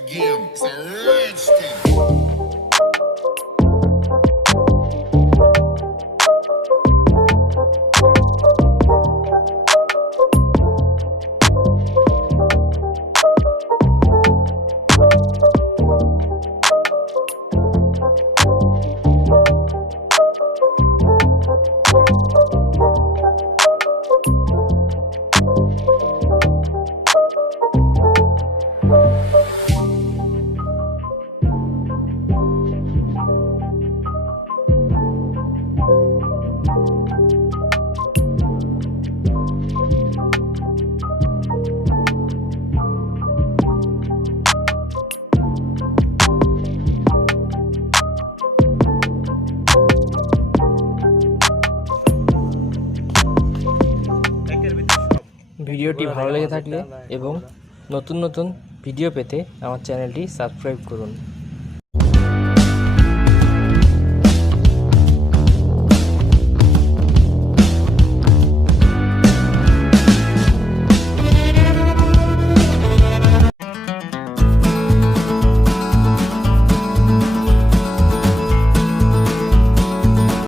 again. It's a rich thing. ভিডিওটি ভালো লেগে থাকলে এবং নতুন নতুন ভিডিও পেতে আমার চ্যানেলটি সাবস্ক্রাইব করুন।